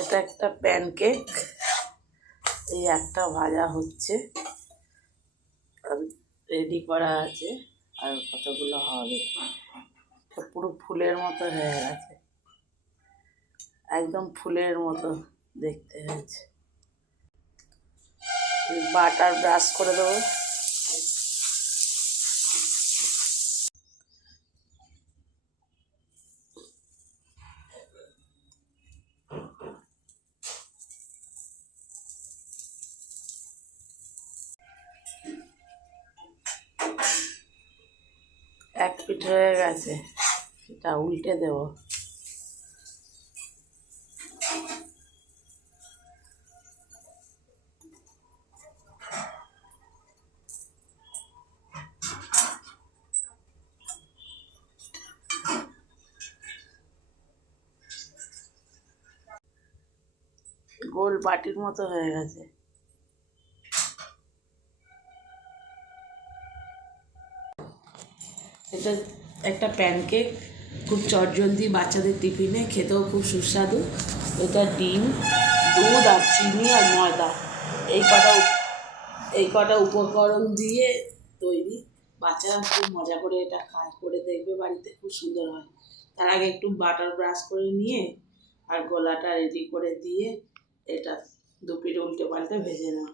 এটা একটা প্যানকেক, এই একটা ভাজা হচ্ছে আর রেডি করা আছে, আর কতগুলো হবে। পুরো ফুলের মতো হয়ে গেছে, একদম ফুলের মতো দেখতে হয়েছে। বাটার ব্রাশ করে দেবো। এক পিঠ হয়ে গেছে, এটা উল্টে দেব। গোল বাটির মতো হয়ে গেছে। এটা একটা প্যানকেক, খুব চটজলদি বাচ্চাদের টিফিনে, খেতেও খুব সুস্বাদু। এটা ডিম, দুধ আর চিনি আর ময়দা, এই কটা উপকরণ দিয়ে তৈরি। বাচ্চারা খুব মজা করে এটা খায়, করে দেখবে বাড়িতে, খুব সুন্দর হয়। তার আগে একটু বাটার ব্রাশ করে নিয়ে আর গোলাটা রেডি করে দিয়ে এটা দুপিঠ উল্টে পাল্টে ভেজে নেওয়া।